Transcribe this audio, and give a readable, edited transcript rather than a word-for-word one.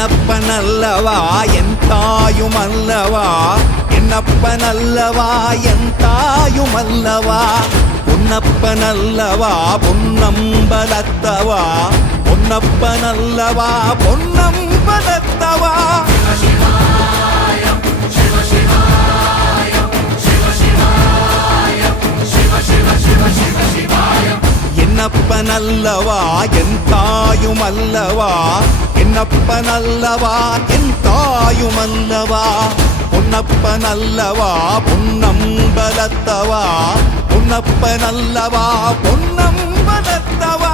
என்னப்பனல்லவா என் தாயுமல்லவா, என்னப்பனல்லவா என் தாயுமல்லவா, பொன்னப்பனல்லவா பொன்னம்பலத்தவா, பொன்னப்பனல்லவா பொன்னம்பலத்தவா. என்னப்பனல்லவா என் தாயுமல்லவா, என்னப்பனல்லவா என் தாயுமல்லவா, பொன்னப்பனல்லவா பொன்னம்பலத்தவா, பொன்னப்பனல்லவா பொன்னம்பலத்தவா.